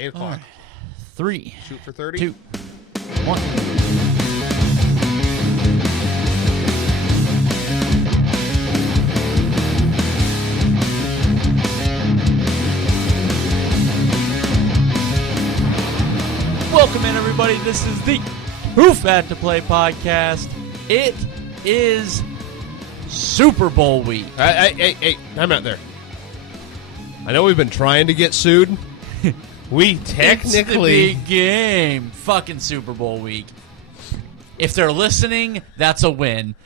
8 o'clock. Right. 3. Shoot for 30. 2. 1. Welcome in, everybody. This is the Who'f At To Play podcast. It is Super Bowl week. Hey, I'm out there. I know we've been trying to get sued. We technically... It's the big game. Fucking Super Bowl week. If they're listening, that's a win.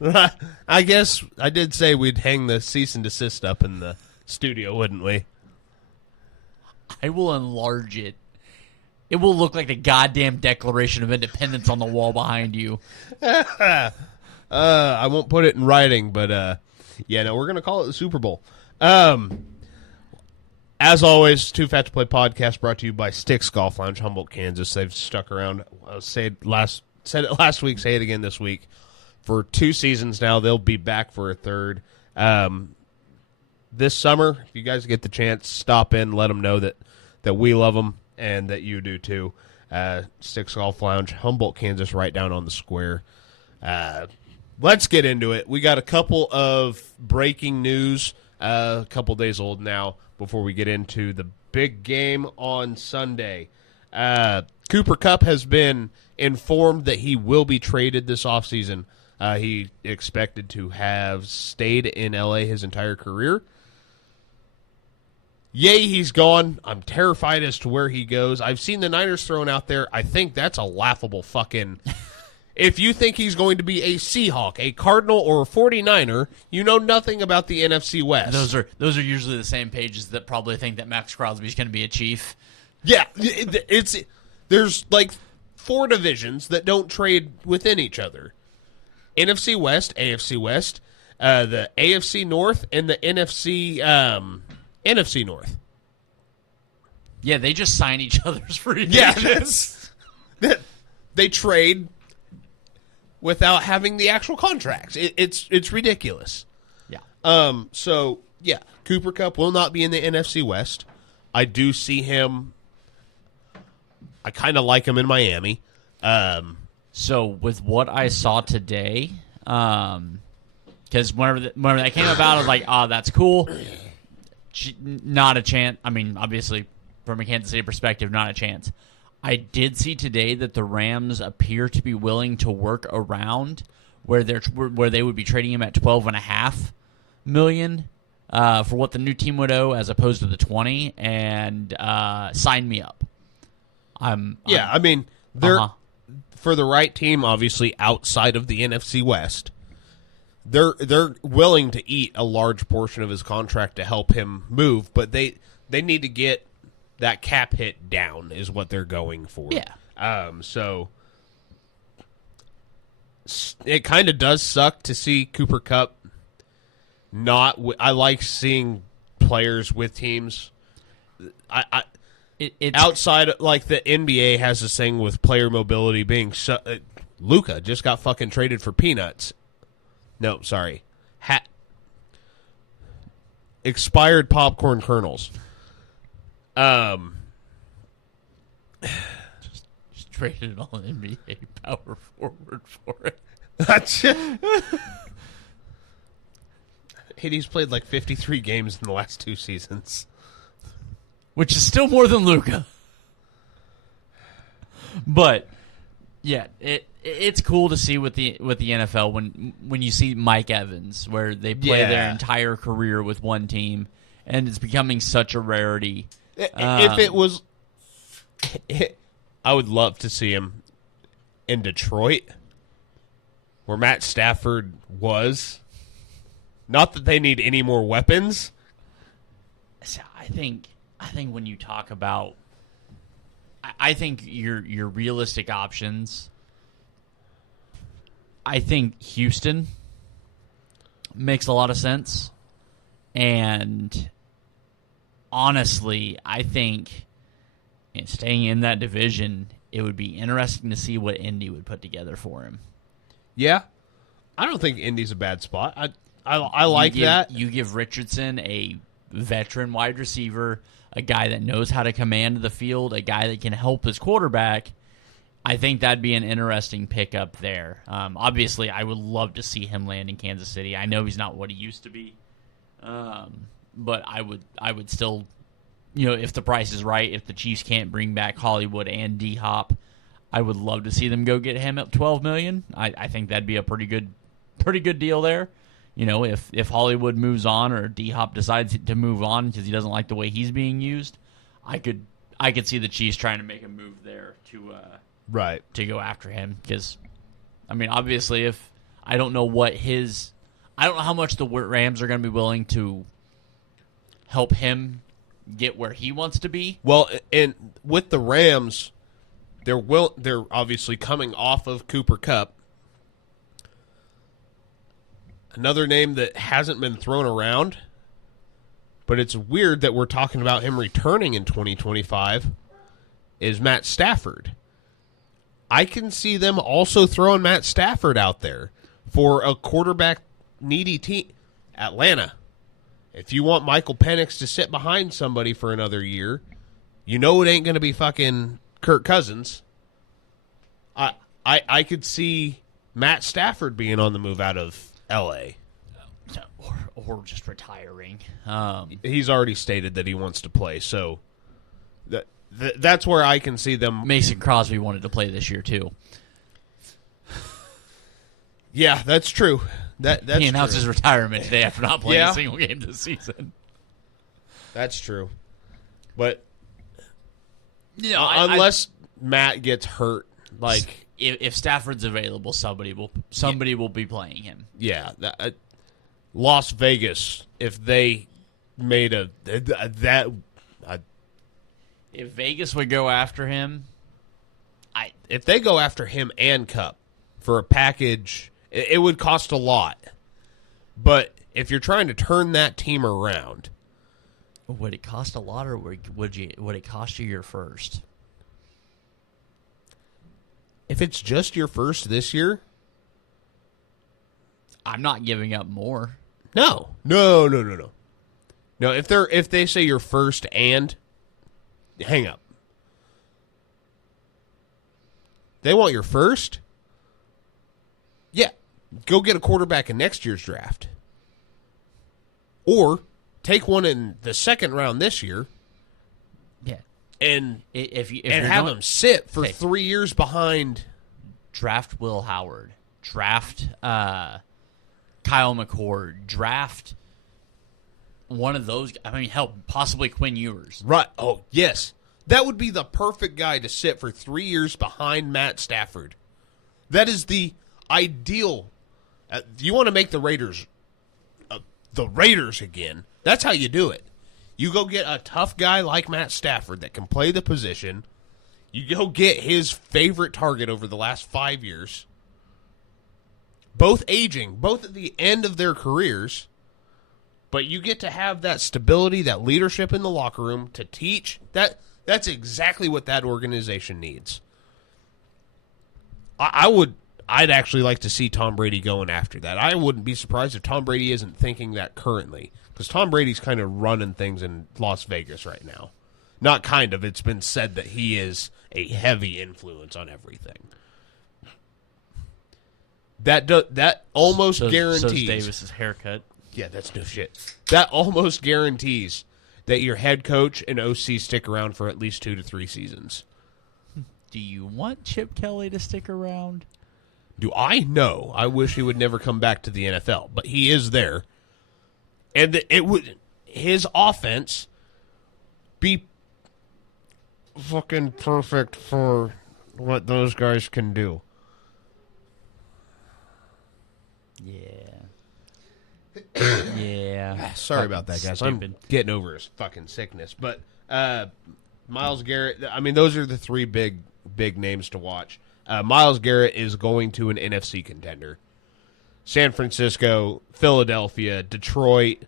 I guess I did say we'd hang the cease and desist up in the studio, wouldn't we? I will enlarge it. It will look like the goddamn Declaration of Independence on the wall behind you. I won't put it in writing, but yeah, no, we're going to call it the Super Bowl. As always, Too Fat to Play podcast brought to you by Sticks Golf Lounge, Humboldt, Kansas. They've stuck around. Said it last week, say it again this week. For 2 seasons now, they'll be back for a third. This summer, if you guys get the chance, stop in, let them know that we love them and that you do too. Sticks Golf Lounge, Humboldt, Kansas, right down on the square. Let's get into it. We got a couple of breaking news, a couple days old now, before we get into the big game on Sunday. Cooper Kupp has been informed that he will be traded this offseason. He expected to have stayed in L.A. his entire career. Yay, he's gone. I'm terrified as to where he goes. I've seen the Niners thrown out there. I think that's a laughable fucking... If you think he's going to be a Seahawk, a Cardinal, or a 49er, you know nothing about the NFC West. Those are usually the same pages that probably think that Max Crosby's going to be a Chief. Yeah, there's like 4 divisions that don't trade within each other. NFC West, AFC West, the AFC North, and the NFC North. Yeah, they just sign each other's free agents. Yeah, they trade without having the actual contracts. It's ridiculous. Yeah. So yeah, Cooper Kupp will not be in the NFC West. I do see him. I kind of like him in Miami. So with what I saw today, because whenever that came about, I was like, "Oh, that's cool." Not a chance. I mean, obviously, from a Kansas City perspective, not a chance. I did see today that the Rams appear to be willing to work around where they would be trading him at $12.5 million for what the new team would owe, as opposed to the 20, and sign me up. I mean, they're for the right team, obviously outside of the NFC West. They're willing to eat a large portion of his contract to help him move, but they need to get that cap hit down is what they're going for. Yeah. So it kind of does suck to see Cooper Kupp not. I like seeing players with teams. It's outside, like the NBA has this thing with player mobility being. Luka just got fucking traded for peanuts. No, sorry. Expired popcorn kernels. Just traded an all-NBA power forward for it. He's played like 53 games in the last 2 seasons. Which is still more than Luka. But yeah, it's cool to see with the NFL when you see Mike Evans, where they play their entire career with one team, and it's becoming such a rarity. If it was, I would love to see him in Detroit, where Matt Stafford was. Not that they need any more weapons. I think when you talk about, I think your realistic options, I think Houston makes a lot of sense. And honestly, I think staying in that division, it would be interesting to see what Indy would put together for him. Yeah. I don't think Indy's a bad spot. I like that. You give Richardson a veteran wide receiver, a guy that knows how to command the field, a guy that can help his quarterback. I think that'd be an interesting pickup there. Obviously, I would love to see him land in Kansas City. I know he's not what he used to be, but I would still, if the price is right, if the Chiefs can't bring back Hollywood and D-Hop, I would love to see them go get him at $12 million. I think that'd be a pretty good deal there. If Hollywood moves on or D-Hop decides to move on because he doesn't like the way he's being used, I could see the Chiefs trying to make a move there to go after him. Because, obviously, if I don't know how much the Rams are going to be willing to help him get where he wants to be. Well, and with the Rams, they're obviously coming off of Cooper Kupp. Another name that hasn't been thrown around, but it's weird that we're talking about him returning in 2025, is Matt Stafford. I can see them also throwing Matt Stafford out there for a quarterback-needy team. Atlanta. If you want Michael Penix to sit behind somebody for another year, it ain't going to be fucking Kirk Cousins. I could see Matt Stafford being on the move out of L.A. Or just retiring. He's already stated that he wants to play, so that's where I can see them. Mason Crosby wanted to play this year, too. Yeah, that's true. That's he announced true. his retirement today after not playing Yeah. a single game this season. That's true. But I- unless Matt gets hurt, like if Stafford's available, somebody will be playing him. yeah, Las Vegas, if they made If Vegas would go after him, if they go after him and Cup for a package, it would cost a lot. But if you're trying to turn that team around, would it cost a lot, or would it cost you your first? if it's just your first this year, I'm not giving up more. no. No, if they say your first and hang up. They want your first? Yeah. Go get a quarterback in next year's draft. Or take one in the second round this year Yeah. and If you're have going- him sit for Okay. 3 years behind. draft Will Howard, draft Kyle McCord, draft one of those. Hell, possibly Quinn Ewers. Right. Oh, yes. That would be the perfect guy to sit for 3 years behind Matt Stafford. That is the ideal. You want to make the Raiders again. That's how you do it. You go get a tough guy like Matt Stafford that can play the position. You go get his favorite target over the last 5 years. Both aging, both at the end of their careers. But you get to have that stability, that leadership in the locker room to teach. That's exactly what that organization needs. I'd actually like to see Tom Brady going after that. I wouldn't be surprised if Tom Brady isn't thinking that currently, because Tom Brady's kind of running things in Las Vegas right now. Not kind of. It's been said that he is a heavy influence on everything. That almost guarantees. So Davis's haircut. Yeah, that's no shit. That almost guarantees that your head coach and OC stick around for at least 2 to 3 seasons. Do you want Chip Kelly to stick around? Do I know? I wish he would never come back to the NFL, but he is there. And his offense be fucking perfect for what those guys can do. Yeah. Yeah. Sorry about that, guys. Stupid. I'm getting over his fucking sickness. But Myles Garrett, those are the 3 big names to watch. Myles Garrett is going to an NFC contender. San Francisco, Philadelphia, Detroit.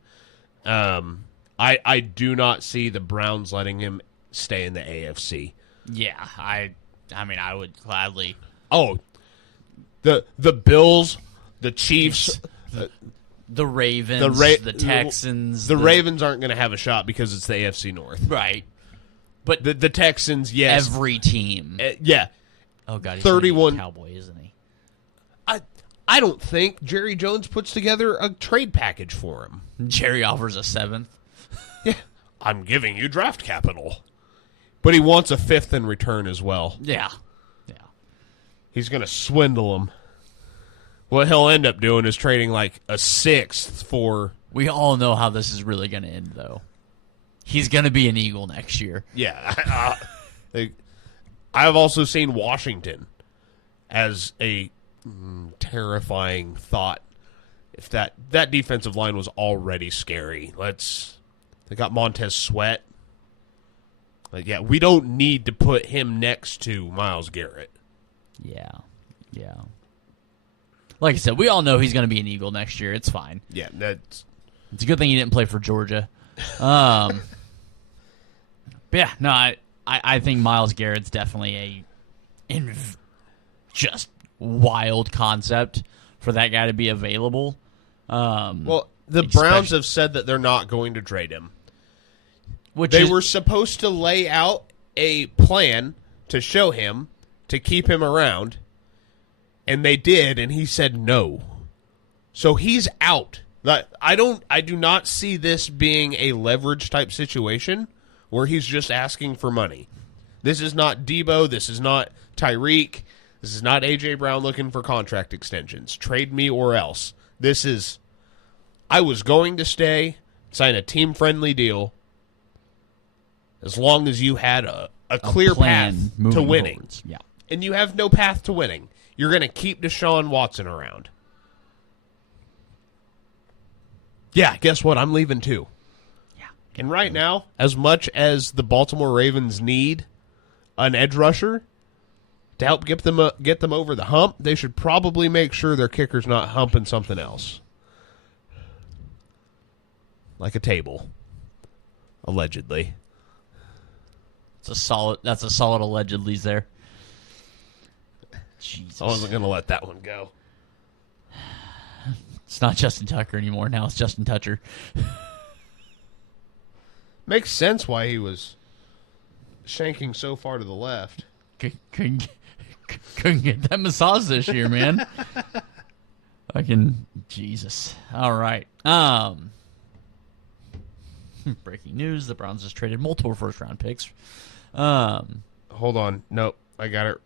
I do not see the Browns letting him stay in the AFC. Yeah, I would gladly. Oh, the Bills, the Chiefs, The Ravens, the Texans. The Ravens aren't going to have a shot because it's the AFC North. Right. But the Texans, yes. every team. Yeah. Oh, God, he's 31 Cowboy, isn't he? I don't think Jerry Jones puts together a trade package for him. Jerry offers a 7th. Yeah. I'm giving you draft capital. But he wants a 5th in return as well. Yeah. He's going to swindle him. What he'll end up doing is trading like a 6th for... We all know how this is really going to end, though. He's going to be an Eagle next year. Yeah. I've also seen Washington as a terrifying thought. If that defensive line was already scary. They got Montez Sweat. Yeah, we don't need to put him next to Myles Garrett. Yeah. Like I said, we all know he's going to be an Eagle next year. It's fine. Yeah, it's a good thing he didn't play for Georgia. But yeah, no, I think Myles Garrett's definitely just wild concept for that guy to be available. Well, the Browns have said that they're not going to trade him. They were supposed to lay out a plan to show him to keep him around, and they did, and he said no. So he's out. I do not see this being a leverage type situation where he's just asking for money. This is not Debo. This is not Tyreek. This is not A.J. Brown looking for contract extensions. Trade me or else. This is, I was going to stay, sign a team-friendly deal, as long as you had a clear path to winning. Forwards. Yeah. And you have no path to winning. You're going to keep Deshaun Watson around. Yeah, guess what? I'm leaving too. Yeah. And right now, as much as the Baltimore Ravens need an edge rusher to help get them over the hump, they should probably make sure their kicker's not humping something else. Like a table. Allegedly. That's a solid allegedly's there. Jesus. I wasn't going to let that one go. It's not Justin Tucker anymore. Now it's Justin Toucher. Makes sense why he was shanking so far to the left. Couldn't get that massage this year, man. Fucking Jesus. All right. Breaking news: the Browns just traded multiple first-round picks. Hold on. Nope. I got it.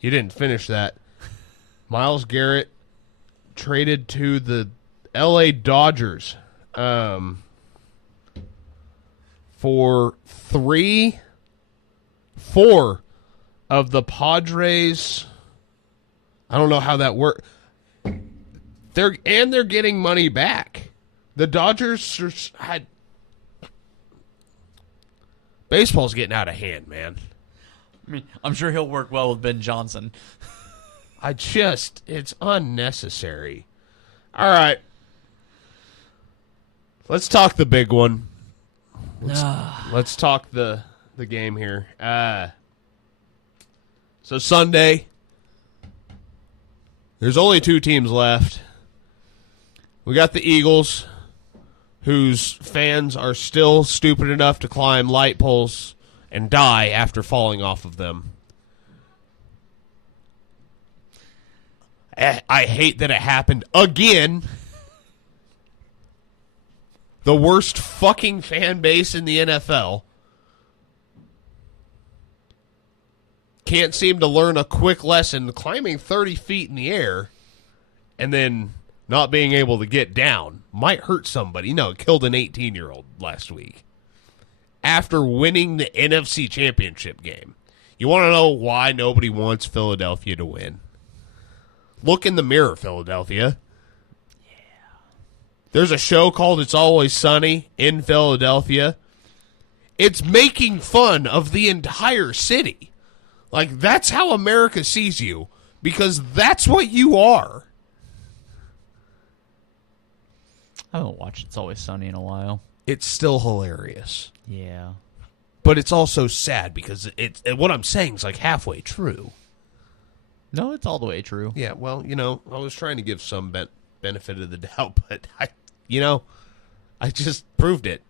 You didn't finish that. Myles Garrett traded to the L.A. Dodgers for 4 of the Padres. I don't know how that worked. They're getting money back. The Dodgers had... Baseball's getting out of hand, man. I mean, I'm sure he'll work well with Ben Johnson. It's unnecessary. All right. Let's talk the big one. Let's talk the game here. So Sunday, there's only 2 teams left. We got the Eagles, whose fans are still stupid enough to climb light poles and die after falling off of them. I hate that it happened again. The worst fucking fan base in the NFL. Can't seem to learn a quick lesson climbing 30 feet in the air and then not being able to get down. Might hurt somebody. No, it killed an 18-year-old last week. After winning the NFC Championship game. You want to know why nobody wants Philadelphia to win? Look in the mirror, Philadelphia. Yeah. There's a show called It's Always Sunny in Philadelphia. It's making fun of the entire city. Like, that's how America sees you. Because that's what you are. I haven't watched It's Always Sunny in a while. It's still hilarious. Yeah. But it's also sad because what I'm saying is like halfway true. No, it's all the way true. Yeah, well, I was trying to give some benefit of the doubt, but I just proved it,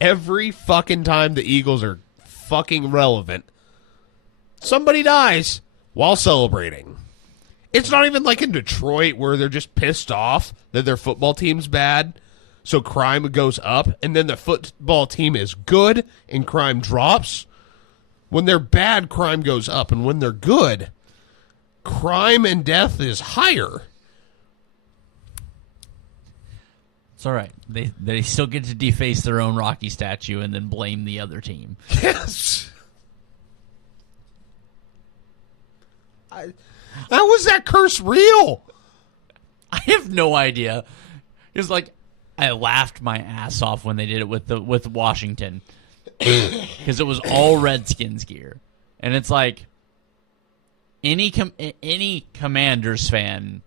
Every fucking time the Eagles are fucking relevant, somebody dies while celebrating. It's not even like in Detroit where they're just pissed off that their football team's bad, so crime goes up, and then the football team is good and crime drops. When they're bad, crime goes up, and when they're good, crime and death is higher. It's all right. They still get to deface their own Rocky statue and then blame the other team. Yes. How was that curse real? I have no idea. It's like I laughed my ass off when they did it with Washington because it was all Redskins gear, and it's like any Commanders fan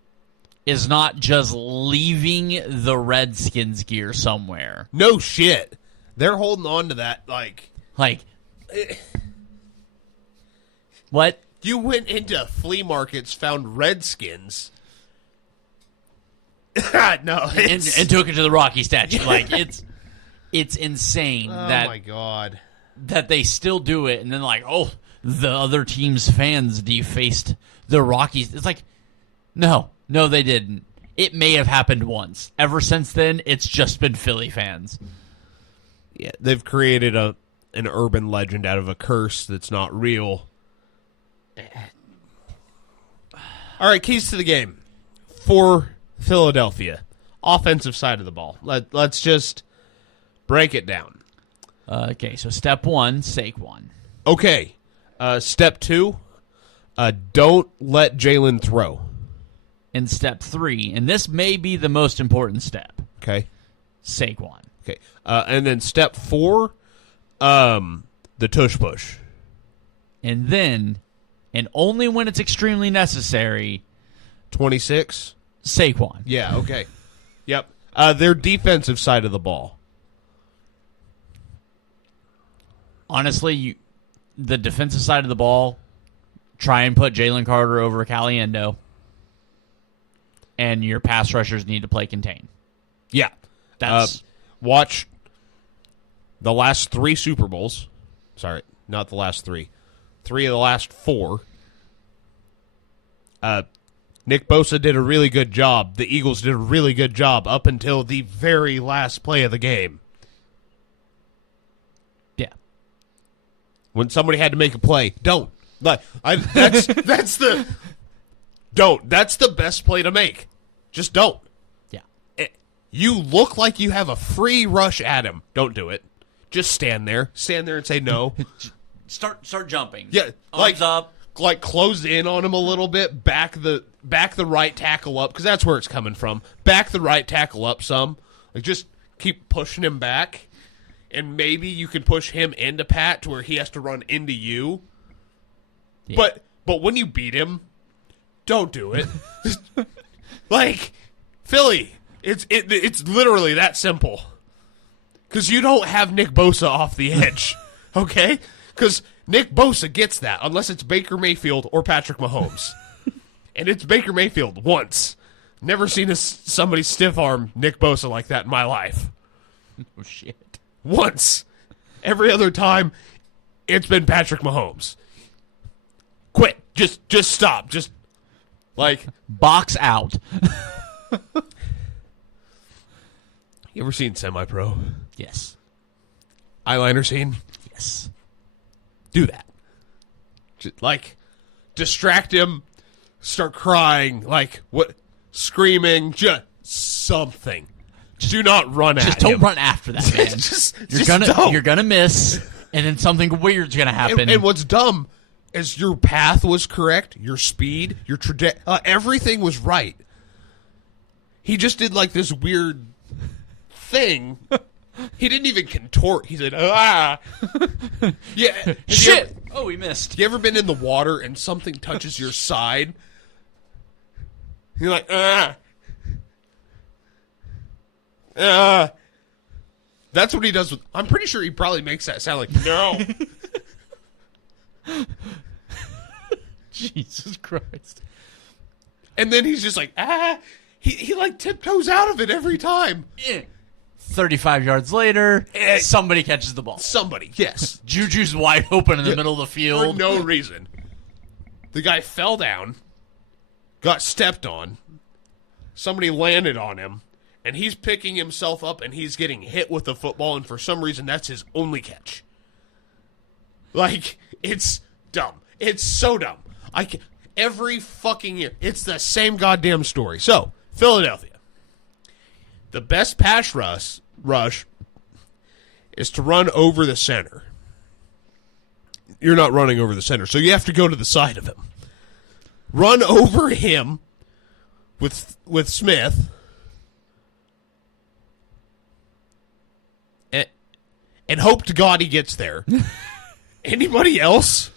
is not just leaving the Redskins gear somewhere. No shit. They're holding on to that like what? You went into flea markets, found Redskins. No, and took it to the Rocky statue. Like it's insane oh that my god, that they still do it, and then like, oh, the other team's fans defaced the Rockies. It's like, no, they didn't. It may have happened once. Ever since then, it's just been Philly fans. Yeah, they've created an urban legend out of a curse that's not real. All right, keys to the game for Philadelphia. Offensive side of the ball. Let's just break it down. Okay, so step one, Saquon. Okay. Step two, don't let Jalen throw. And step three, and this may be the most important step, Okay. Saquon. Okay. And then step four, the tush push. And then, and only when it's extremely necessary, 26. Saquon. Yeah, okay. Yep. Their defensive side of the ball. Honestly, the defensive side of the ball, try and put Jalen Carter over Caliendo, and your pass rushers need to play contain. Yeah. That's watch the last 3 Super Bowls. Sorry, not the last 3. 3 of the last 4. Nick Bosa did a really good job. The Eagles did a really good job up until the very last play of the game. yeah. When somebody had to make a play, don't. That's the don't. That's the best play to make. Just don't. Yeah. You look like you have a free rush at him. Don't do it. Just stand there. Stand there and say no. Start jumping. Yeah, Arms up. Like close in on him a little bit. Back the right tackle up because that's where it's coming from. Back the right tackle up some. Like just keep pushing him back, and maybe you can push him into Pat to where he has to run into you. Yeah. But when you beat him, don't do it. Like Philly, it's literally that simple. Because you don't have Nick Bosa off the edge, okay? Because Nick Bosa gets that, unless it's Baker Mayfield or Patrick Mahomes. And it's Baker Mayfield once. Never seen somebody stiff-arm Nick Bosa like that in my life. Oh, shit. Once. Every other time, it's been Patrick Mahomes. Quit. Just stop. Just, like... Box out. You ever seen Semi-Pro? Yes. Eyeliner scene? Yes. Do that. Just, like, distract him, start crying, like, what, screaming, just something. Do not run at him. Just don't run after that, man. You're gonna miss, and then something weird's gonna happen. And what's dumb is your path was correct, your speed, your trajectory, everything was right. He just did, like, this weird thing. He didn't even contort. He said, ah. Yeah. Shit. Oh, we missed. You ever been in the water and something touches your side? You're like, ah. That's what he does with... I'm pretty sure he probably makes that sound like, no. Jesus Christ. And then he's just like, ah. he like tiptoes out of it every time. 35 yards later, Eh. somebody catches the ball. Somebody, yes. Juju's wide open in the middle of the For field. no reason. The guy fell down, got stepped on, somebody landed on him, and he's picking himself up and he's getting hit with the football, and for some reason that's his only catch. Like, it's dumb. It's so dumb. Every fucking year, it's the same goddamn story. So, Philadelphia. The best pass rush is to run over the center. You're not running over the center, so you have to go to the side of him. Run over him with Smith, and hope to God he gets there. Anybody else,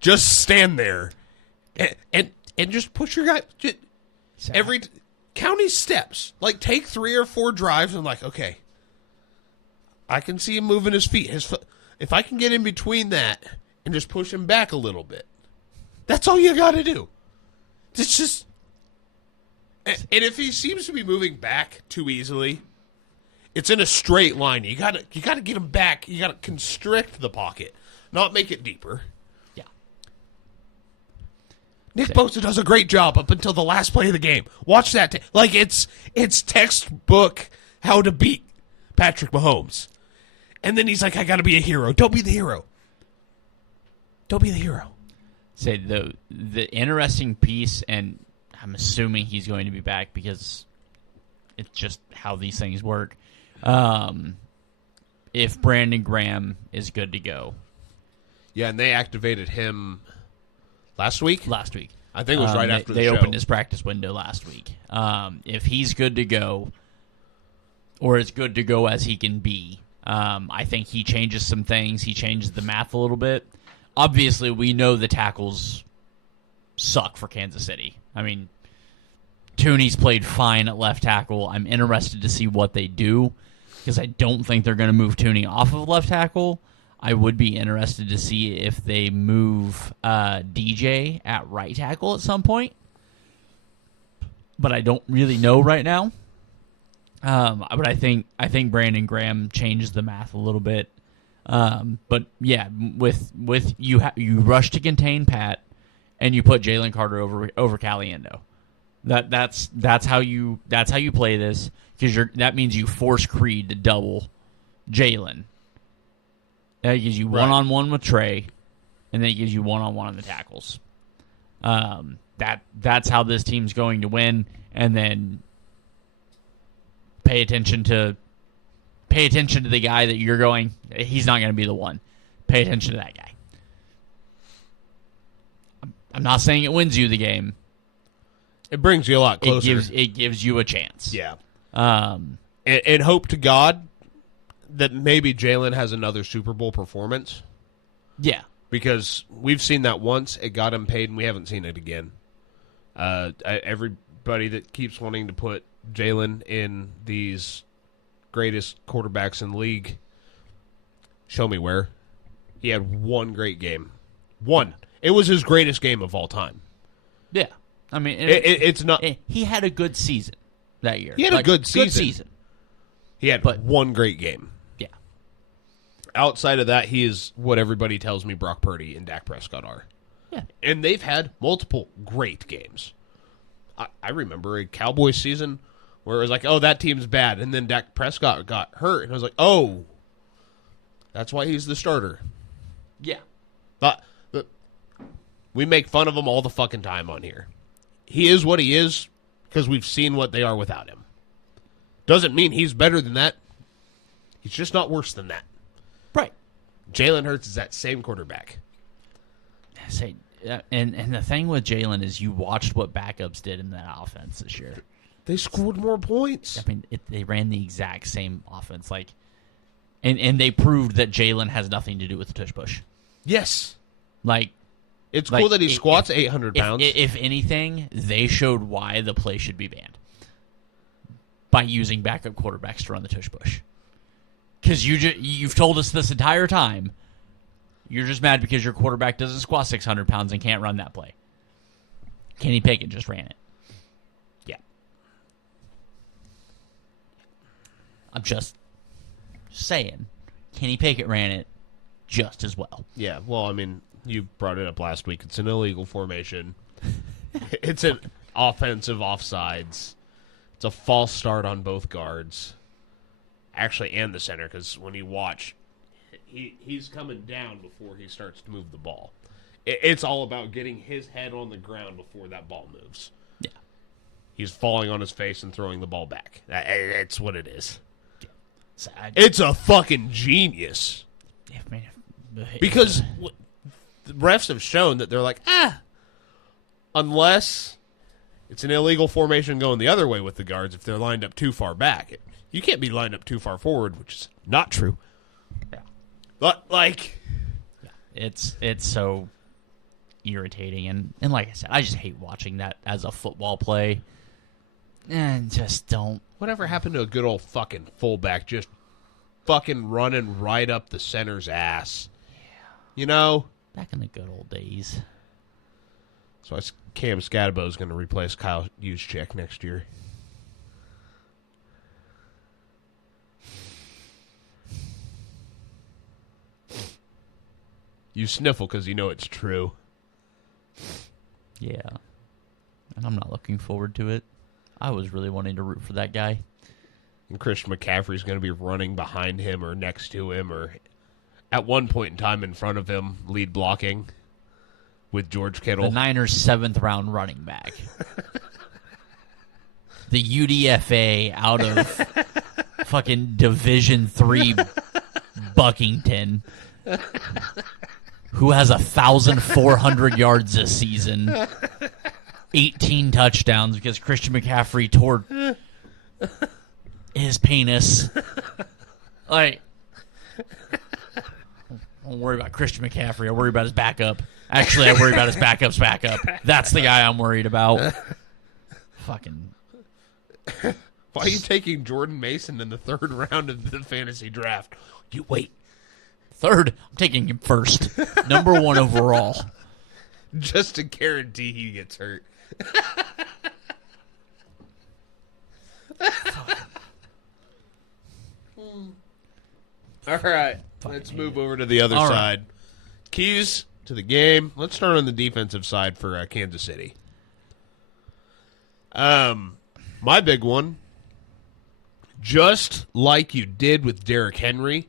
just stand there and just push your guy. Count his steps. Like, take 3 or 4 drives and like, okay, I can see him moving his feet. If I can get in between that and just push him back a little bit, that's all you got to do. It's just, and if he seems to be moving back too easily, it's in a straight line. You got to get him back. You got to constrict the pocket, not make it deeper. Yeah. Nick Bosa does a great job up until the last play of the game. Watch that. Like, it's textbook how to beat Patrick Mahomes. And then he's like, I got to be a hero. Don't be the hero. Don't be the hero. Say the interesting piece, and I'm assuming he's going to be back because it's just how these things work. If Brandon Graham is good to go. Yeah, and they activated him last week? Last week. I think it was right after the they show. opened his practice window last week. If he's good to go, or as good to go as he can be, I think he changes some things. He changes the math a little bit. Obviously, we know the tackles suck for Kansas City. I mean, Tooney's played fine at left tackle. I'm interested to see what they do because I don't think they're going to move Tooney off of left tackle. I would be interested to see if they move DJ at right tackle at some point, but I don't really know right now. But I think Brandon Graham changed the math a little bit. But yeah, with you rush to contain Pat, and you put Jalen Carter over Caliendo. That's how you play this, because that means you force Creed to double Jalen. That gives you one-on-one with Trey, and then it gives you one-on-one on the tackles. That's how this team's going to win, and then pay attention to the guy that you're going. He's not going to be the one. Pay attention to that guy. I'm not saying it wins you the game. It brings you a lot closer. It gives you a chance. Yeah. And hope to God that maybe Jalen has another Super Bowl performance. Yeah. Because we've seen that once. It got him paid, and we haven't seen it again. Everybody that keeps wanting to put Jalen in these greatest quarterbacks in the league, show me where. He had one great game. One. It was his greatest game of all time. Yeah. I mean, it's not. He had a good season that year. He had a good season. Good season. He had one great game. Yeah. Outside of that, he is what everybody tells me Brock Purdy and Dak Prescott are. Yeah. And they've had multiple great games. I remember a Cowboys season where it was like, oh, that team's bad. And then Dak Prescott got hurt. And I was like, oh, that's why he's the starter. Yeah. But we make fun of him all the fucking time on here. He is what he is because we've seen what they are without him. Doesn't mean he's better than that. He's just not worse than that. Right. Jalen Hurts is that same quarterback. And the thing with Jalen is you watched what backups did in that offense this year. They scored more points. I mean, they ran the exact same offense. And they proved that Jalen has nothing to do with the tush push. Yes. It's cool that he squats 800 pounds. If anything, they showed why the play should be banned. By using backup quarterbacks to run the tush push. Because you've told us this entire time, you're just mad because your quarterback doesn't squat 600 pounds and can't run that play. Kenny Pickett just ran it. Yeah. I'm just saying, Kenny Pickett ran it just as well. Yeah, well, I mean, you brought it up last week. It's an illegal formation. It's an offensive offsides. It's a false start on both guards. Actually, and the center, because when you watch, he's coming down before he starts to move the ball. It's all about getting his head on the ground before that ball moves. Yeah. He's falling on his face and throwing the ball back. That's what it is. Yeah. So It's a fucking genius. Because the refs have shown that they're like, unless it's an illegal formation going the other way with the guards, if they're lined up too far back. You can't be lined up too far forward, which is not true. Yeah. But, like... Yeah. It's so irritating. And like I said, I just hate watching that as a football play. And just don't... Whatever happened to a good old fucking fullback just fucking running right up the center's ass? Yeah. You know? Back in the good old days. So Cam Scatabo is going to replace Kyle Juszczyk next year. You sniffle because you know it's true. Yeah. And I'm not looking forward to it. I was really wanting to root for that guy. And Christian McCaffrey's going to be running behind him or next to him or at one point in time in front of him, lead blocking with George Kittle. The Niners' 7th round running back. The UDFA out of fucking Division III Buckington. Who has 1,400 yards this season, 18 touchdowns because Christian McCaffrey tore his penis. Like, I don't worry about Christian McCaffrey. I worry about his backup. Actually, I worry about his backup's backup. That's the guy I'm worried about. Fucking. Why are you taking Jordan Mason in the 3rd round of the fantasy draft? You wait. 3rd, I'm taking him 1st. Number 1 overall. Just to guarantee he gets hurt. All right, let's move over to the other side. Keys to the game. Let's start on the defensive side for Kansas City. My big one, just like you did with Derrick Henry,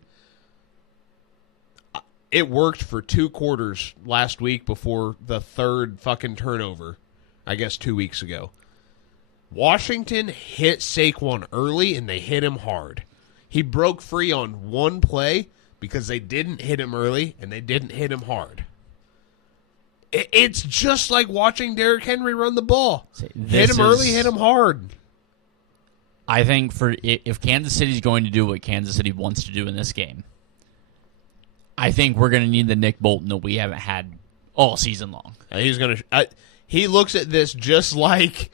it worked for 2 quarters last week before the 3rd fucking turnover, I guess 2 weeks ago. Washington hit Saquon early, and they hit him hard. He broke free on one play because they didn't hit him early, and they didn't hit him hard. It's just like watching Derrick Henry run the ball. Hit him early, hit him hard. I think if Kansas City's going to do what Kansas City wants to do in this game, I think we're going to need the Nick Bolton that we haven't had all season long. He's going to. He looks at this just like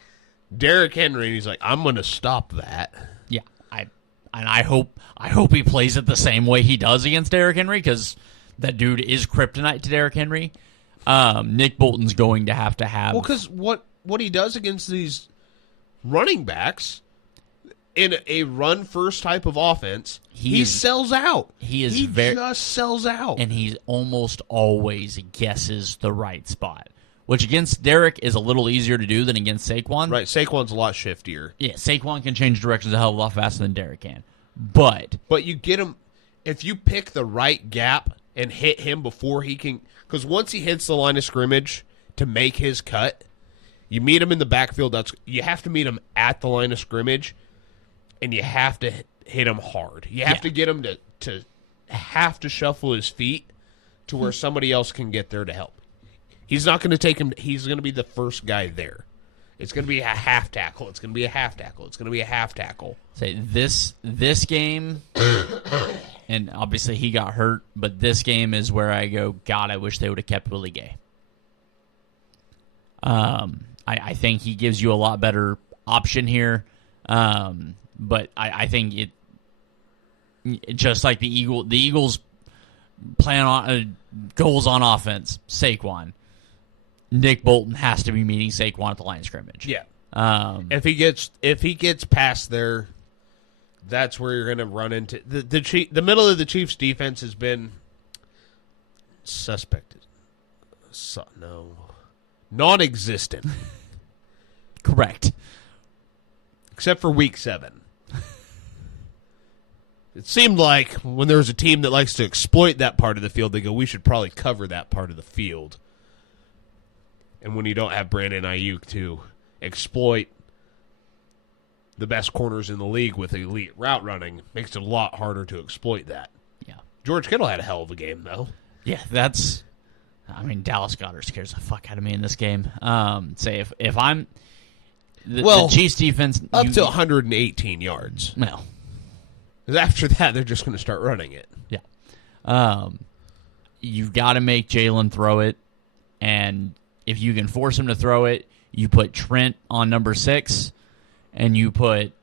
Derrick Henry, and he's like, "I'm going to stop that." Yeah, I hope he plays it the same way he does against Derrick Henry because that dude is kryptonite to Derrick Henry. Nick Bolton's going to have. Well, because what he does against these running backs in a run-first type of offense, he sells out. He just sells out. And he almost always guesses the right spot, which against Derrick is a little easier to do than against Saquon. Right, Saquon's a lot shiftier. Yeah, Saquon can change directions a hell of a lot faster than Derrick can. But you get him, if you pick the right gap and hit him before he can, because once he hits the line of scrimmage to make his cut, you meet him in the backfield. You have to meet him at the line of scrimmage, and you have to hit him hard. You have to get him to have to shuffle his feet to where somebody else can get there to help. He's not going to take him. He's going to be the first guy there. It's going to be a half tackle. It's going to be a half tackle. It's going to be a half tackle. Say this game, and obviously he got hurt, but this game is where I go, God, I wish they would have kept Willie Gay. I think he gives you a lot better option here. But I think it just like the Eagles plan on goals on offense. Saquon, Nick Bolton has to be meeting Saquon at the line of scrimmage. Yeah. If he gets past their that's where you're going to run into the middle of the Chiefs' defense has been suspected. Non-existent. Correct. Except for week 7. It seemed like when there was a team that likes to exploit that part of the field, they go, we should probably cover that part of the field. And when you don't have Brandon Ayuk to exploit the best corners in the league with elite route running, makes it a lot harder to exploit that. Yeah. George Kittle had a hell of a game, though. Yeah, Dallas Goedert scares the fuck out of me in this game. Say if I'm the Chiefs defense up to 118 yards. Well, because after that, they're just going to start running it. Yeah. You've got to make Jalen throw it, and if you can force him to throw it, you put Trent on number 6, and you put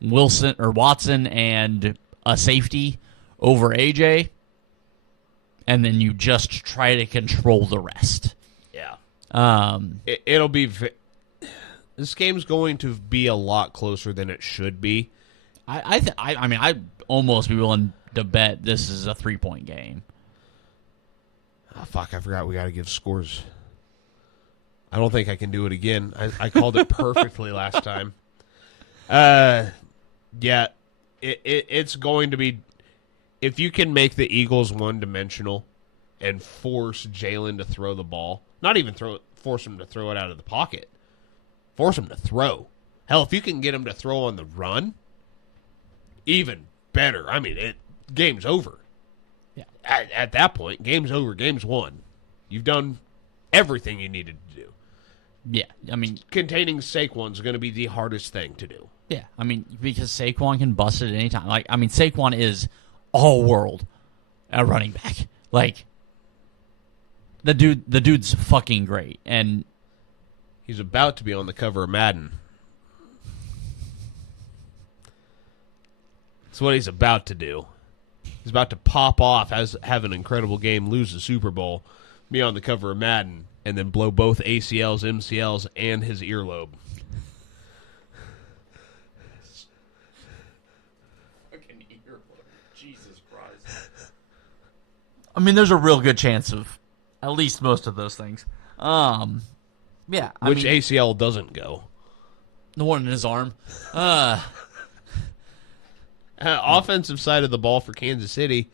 Watson and a safety over AJ, and then you just try to control the rest. Yeah. It'll be. This game's going to be a lot closer than it should be. I'd almost be willing to bet this is a 3-point game. Oh, fuck, I forgot we got to give scores. I don't think I can do it again. I called it perfectly last time. Yeah, it's going to be... If you can make the Eagles one-dimensional and force Jalen to throw the ball, not even force him to throw it out of the pocket, force him to throw. Hell, if you can get him to throw on the run, even better. I mean, game's over. Yeah. At that point, game's over. Game's won. You've done everything you needed to do. Yeah, I mean... Containing Saquon's going to be the hardest thing to do. Yeah, I mean, because Saquon can bust it at any time. Saquon is all-world at running back. The dude's fucking great, and... He's about to be on the cover of Madden. That's what he's about to do. He's about to pop off, have an incredible game, lose the Super Bowl, be on the cover of Madden, and then blow both ACLs, MCLs, and his earlobe. Fucking earlobe. Jesus Christ. I mean, there's a real good chance of at least most of those things. Yeah. Which ACL doesn't go? The one in his arm. Offensive side of the ball for Kansas City,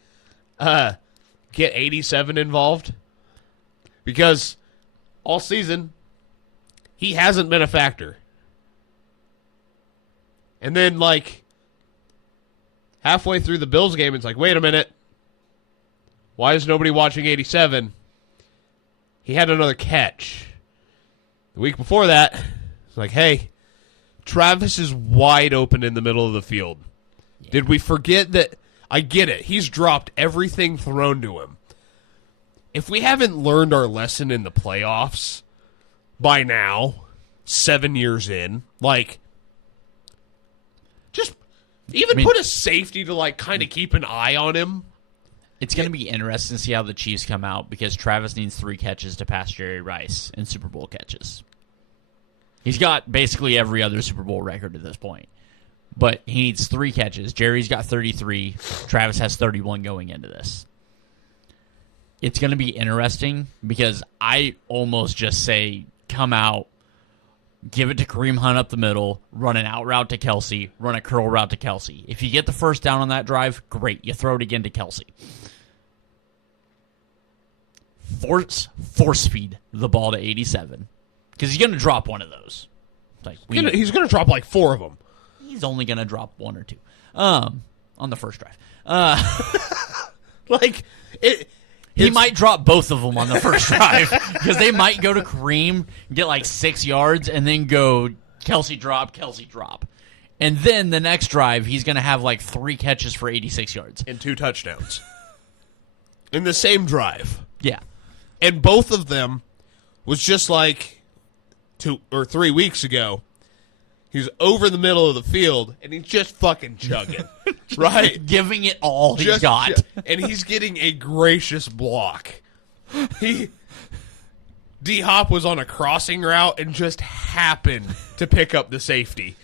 get 87 involved, because all season he hasn't been a factor. And then, halfway through the Bills game, it's like, wait a minute, why is nobody watching 87? He had another catch. The week before that, it's like, hey, Travis is wide open in the middle of the field. Yeah. Did we forget that? I get it. He's dropped everything thrown to him. If we haven't learned our lesson in the playoffs by now, 7 years in, just put a safety to, kind of keep an eye on him. It's going to be interesting to see how the Chiefs come out, because Travis needs 3 catches to pass Jerry Rice in Super Bowl catches. He's got basically every other Super Bowl record at this point. But he needs 3 catches. Jerry's got 33. Travis has 31 going into this. It's going to be interesting, because I almost just say come out, give it to Kareem Hunt up the middle, run an out route to Kelsey, run a curl route to Kelsey. If you get the first down on that drive, great. You throw it again to Kelsey. Force feed the ball to 87. Because he's going to drop one of those. He's going to drop 4 of them. He's only going to drop 1 or 2 on the first drive. He might drop both of them on the first drive, because they might go to Kareem, get 6 yards, and then go Kelsey drop. And then the next drive, he's going to have 3 catches for 86 yards. And 2 touchdowns. In the same drive. Yeah. And both of them was just 2 or 3 weeks ago. He's over the middle of the field, and he's just fucking chugging. Right? Giving it all he's got. And he's getting a gracious block. D-Hop was on a crossing route and just happened to pick up the safety.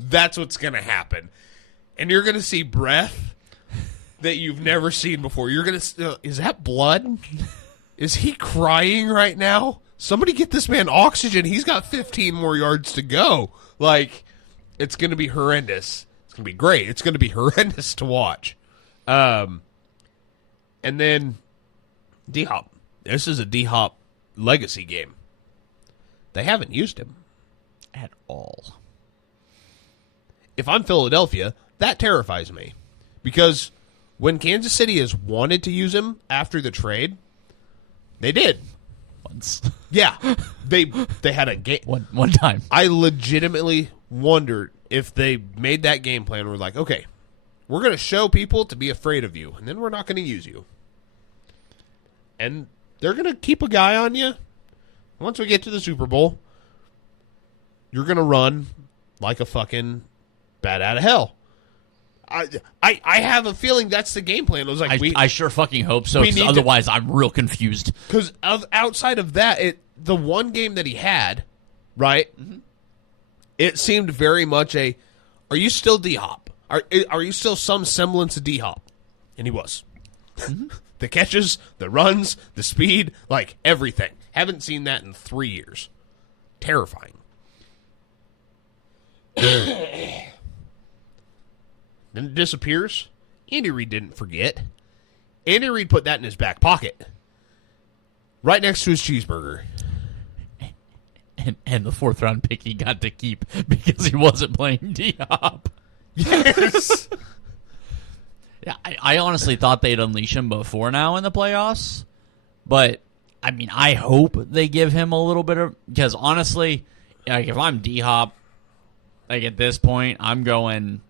That's what's going to happen. And you're going to see breath that you've never seen before. You're going to is that blood? Is he crying right now? Somebody get this man oxygen. He's got 15 more yards to go. Like, it's going to be horrendous. It's going to be great. It's going to be horrendous to watch. And then D-Hop. This is a D-Hop legacy game. They haven't used him At all. If I'm Philadelphia, that terrifies me. Because when Kansas City has wanted to use him after the trade, they did. Once. Yeah. They had a game. One time. I legitimately wondered if they made that game plan and were like, okay, we're going to show people to be afraid of you, and then we're not going to use you. And they're going to keep a guy on you. Once we get to the Super Bowl, you're going to run like a fucking bat out of hell. I have a feeling that's the game plan. It was like I sure fucking hope so, because otherwise I'm real confused. Because outside of that, the one game that he had, right, it seemed very much are you still D-Hop? Are you still some semblance of D-Hop? And he was. The catches, the runs, the speed, like everything. Haven't seen that in 3 years. Terrifying. Then it disappears. Andy Reid didn't forget. Andy Reid put that in his back pocket. Right next to his cheeseburger. And the 4th round pick he got to keep because he wasn't playing D-Hop. Yes. Yeah, I honestly thought they'd unleash him before now in the playoffs. But, I mean, I hope they give him a little bit of... Because, honestly, like, if I'm D-Hop, like, at this point, I'm going...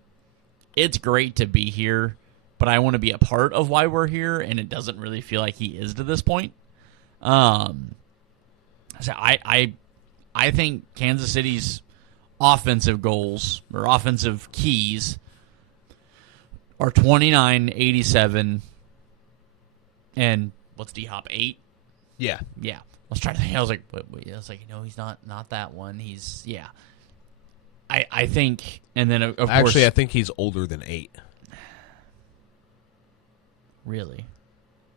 It's great to be here, but I want to be a part of why we're here, and it doesn't really feel like he is to this point. So I think Kansas City's offensive goals or offensive keys are 29, 87, and what's D-Hop, 8? Yeah. Yeah. I was trying to think. I was like, no, he's not that one. He's, yeah. I think, and then of course... Actually, I think he's older than 8. Really?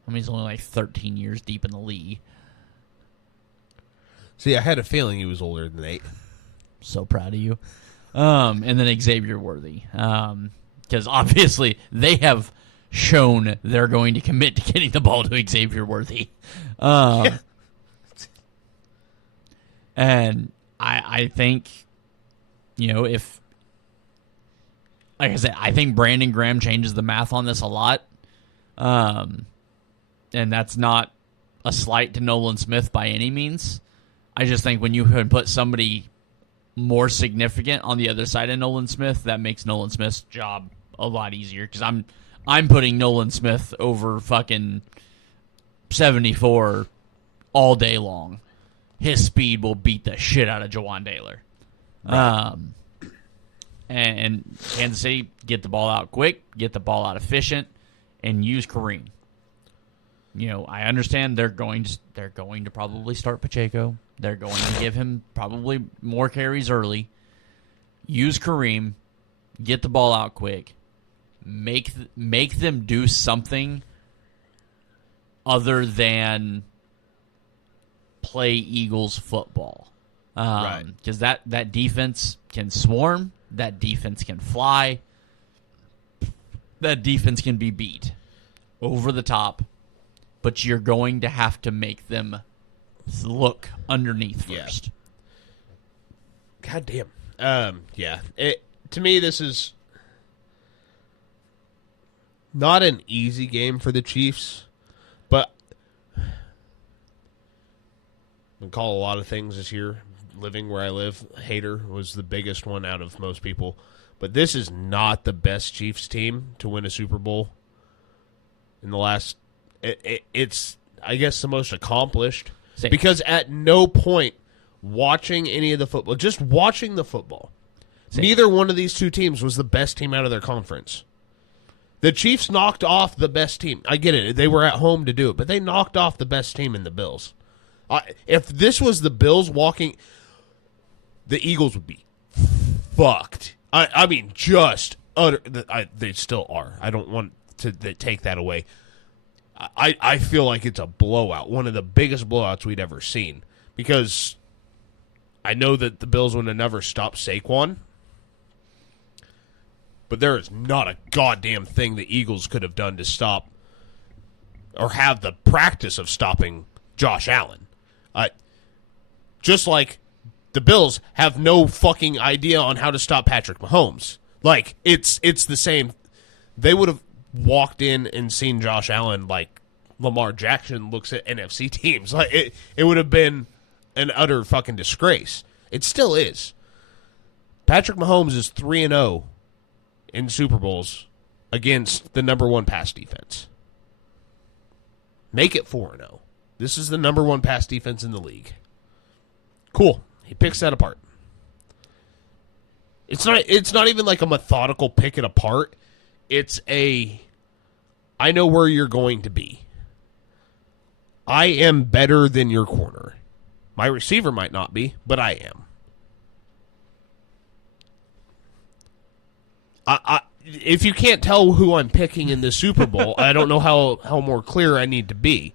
I mean, he's only like 13 years deep in the league. See, I had a feeling he was older than 8. So proud of you. And then Xavier Worthy. Because obviously they have shown they're going to commit to getting the ball to Xavier Worthy. Yeah. And I think, you know, if, like I said, I think Brandon Graham changes the math on this a lot. And that's not a slight to Nolan Smith by any means. I just think when you can put somebody more significant on the other side of Nolan Smith, that makes Nolan Smith's job a lot easier. Because I'm putting Nolan Smith over fucking 74 all day long. His speed will beat the shit out of Jawan Taylor. Right. And Kansas City, get the ball out quick, get the ball out efficient, and use Kareem. You know, I understand they're going to probably start Pacheco. They're going to give him probably more carries early. Use Kareem, get the ball out quick, make them do something other than play Eagles football. Right. Because that defense can swarm, that defense can fly, that defense can be beat over the top, but you're going to have to make them look underneath first. Yeah. God damn. Yeah. To me, this is not an easy game for the Chiefs, but I can call a lot of things this year. Living where I live, Hater was the biggest one out of most people. But this is not the best Chiefs team to win a Super Bowl in the last... It's, I guess, the most accomplished. Same. Because at no point watching any of the football, just watching the football, Same. neither one of these two teams was the best team out of their conference. The Chiefs knocked off the best team. I get it. They were at home to do it, but they knocked off the best team in the Bills. If this was the Bills walking... The Eagles would be fucked. I mean, just utter. They still are. I don't want to take that away. I feel like it's a blowout, one of the biggest blowouts we'd ever seen. Because I know that the Bills would have never stopped Saquon, but there is not a goddamn thing the Eagles could have done to stop or have the practice of stopping Josh Allen. Just like the Bills have no fucking idea on how to stop Patrick Mahomes. Like, it's the same. They would have walked in and seen Josh Allen like Lamar Jackson looks at NFC teams. Like, it would have been an utter fucking disgrace. It still is. Patrick Mahomes is 3-0 in Super Bowls against the number one pass defense. Make it 4-0. This is the number one pass defense in the league. Cool. He picks that apart. It's not even like a methodical pick it apart. It's I know where you're going to be. I am better than your corner. My receiver might not be, but I am. If you can't tell who I'm picking in this Super Bowl, I don't know how more clear I need to be.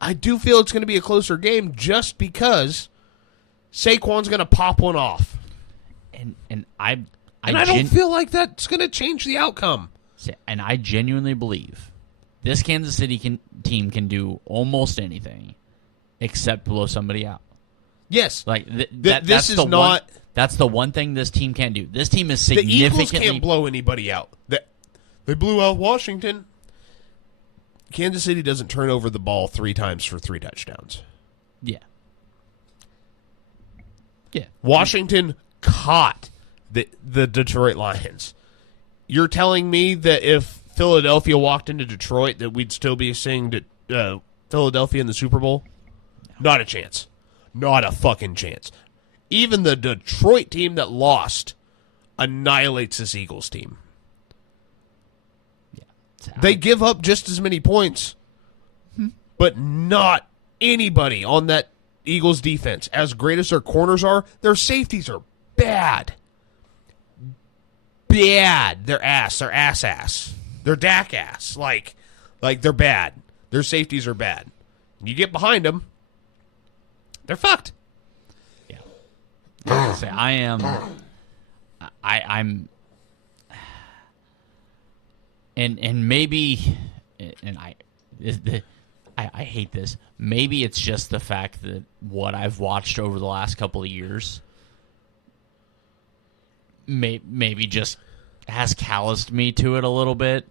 I do feel it's going to be a closer game just because Saquon's going to pop one off. And I don't feel like that's going to change the outcome. And I genuinely believe this Kansas City team can do almost anything except blow somebody out. Yes. Like this is not. That's the one thing this team can't do. This team is significantly. The Eagles can't blow anybody out. They blew out Washington. Kansas City doesn't turn over the ball 3 times for 3 touchdowns. Yeah. Yeah. Washington caught the Detroit Lions. You're telling me that if Philadelphia walked into Detroit that we'd still be seeing Philadelphia in the Super Bowl? No. Not a chance. Not a fucking chance. Even the Detroit team that lost annihilates this Eagles team. Yeah. They give up just as many points, but not anybody on that Eagles defense. As great as their corners are, their safeties are bad. Bad. They're ass. They're ass. They're Dak ass. Like they're bad. Their safeties are bad. You get behind them, they're fucked. Yeah. Like I say, I'm and maybe I hate this. Maybe it's just the fact that what I've watched over the last couple of years maybe just has calloused me to it a little bit.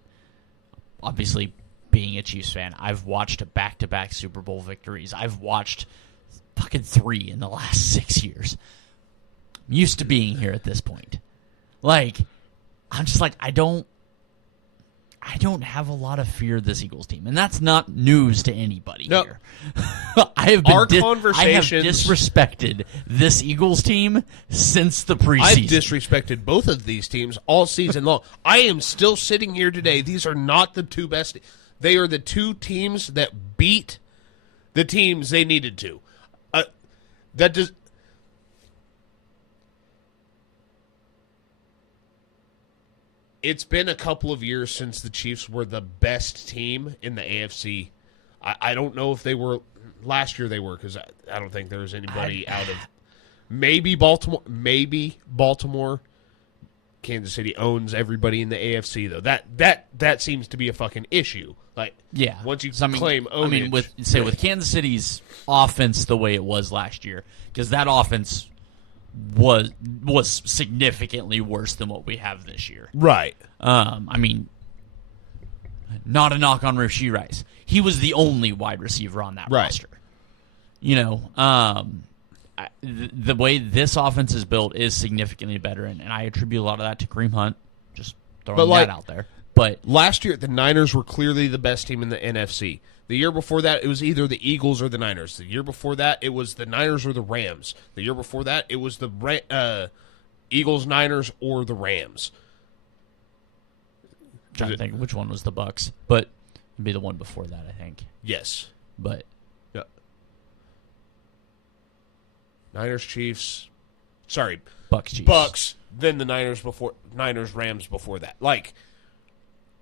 Obviously, being a Chiefs fan, I've watched back-to-back Super Bowl victories. I've watched fucking 3 in the last 6 years. I'm used to being here at this point. Like, I'm just like, I don't have a lot of fear of this Eagles team, and that's not news to anybody here. I have disrespected this Eagles team since the preseason. I've disrespected both of these teams all season long. I am still sitting here today. These are not the 2 best. They are the 2 teams that beat the teams they needed to. That does. It's been a couple of years since the Chiefs were the best team in the AFC. I don't know if they were. Last year they were, because I don't think there was anybody out of. Maybe Baltimore. Kansas City owns everybody in the AFC, though. That seems to be a fucking issue. Like, yeah, once you claim ownage. I mean, with Kansas City's offense the way it was last year, because that offense was significantly worse than what we have this year. Right. I mean, not a knock on Rashee Rice. He was the only wide receiver on that roster. You know, the way this offense is built is significantly better, and I attribute a lot of that to Kareem Hunt. Just throwing that out there. But last year, the Niners were clearly the best team in the NFC. The year before that, it was either the Eagles or the Niners. The year before that, it was the Niners or the Rams. The year before that, it was the Eagles, Niners, or the Rams. I'm trying to think which one was the Bucks, but it'd be the one before that, I think. Yes. But yeah. Niners, Chiefs, Sorry, Bucks, Chiefs. Bucks, then the Niners, Rams before that. Like,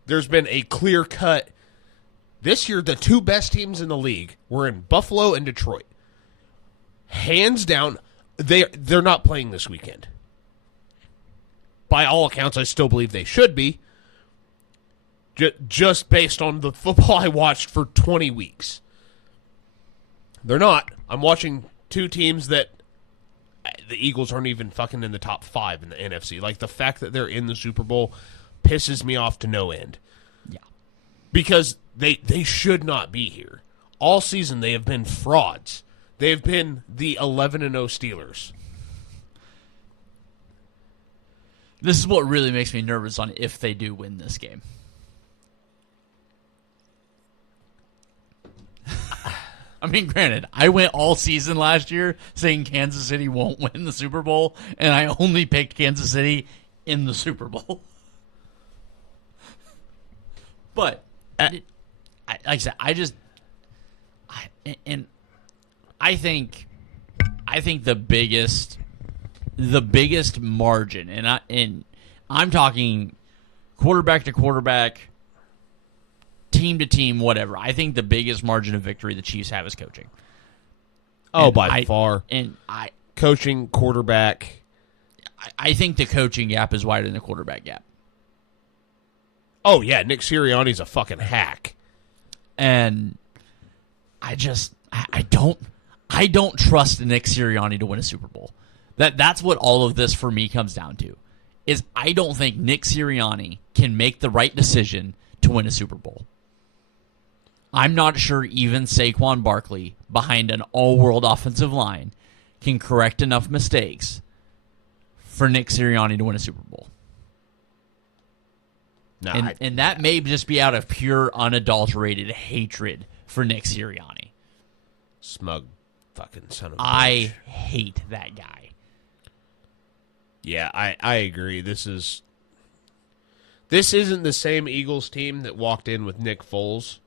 there's been a clear cut. This year, the two best teams in the league were in Buffalo and Detroit. Hands down, they're not playing this weekend. By all accounts, I still believe they should be. Just based on the football I watched for 20 weeks. They're not. I'm watching two teams that the Eagles aren't even fucking in the top 5 in the NFC. Like, the fact that they're in the Super Bowl pisses me off to no end. Yeah. Because they should not be here. All season, they have been frauds. They have been the 11-0 Steelers. This is what really makes me nervous on if they do win this game. I mean, granted, I went all season last year saying Kansas City won't win the Super Bowl, and I only picked Kansas City in the Super Bowl. But, like I said, I think the biggest margin, and I'm talking quarterback to quarterback, team to team, whatever. I think the biggest margin of victory the Chiefs have is coaching. Oh, And by far. And Coaching, quarterback. I think the coaching gap is wider than the quarterback gap. Oh, yeah, Nick Sirianni's a fucking hack. And I don't trust Nick Sirianni to win a Super Bowl. That's what all of this for me comes down to. Is I don't think Nick Sirianni can make the right decision to win a Super Bowl. I'm not sure even Saquon Barkley, behind an all-world offensive line, can correct enough mistakes for Nick Sirianni to win a Super Bowl. No, And that may just be out of pure, unadulterated hatred for Nick Sirianni. Smug fucking son of a I bitch. hate that guy. Yeah, I agree. This isn't the same Eagles team that walked in with Nick Foles,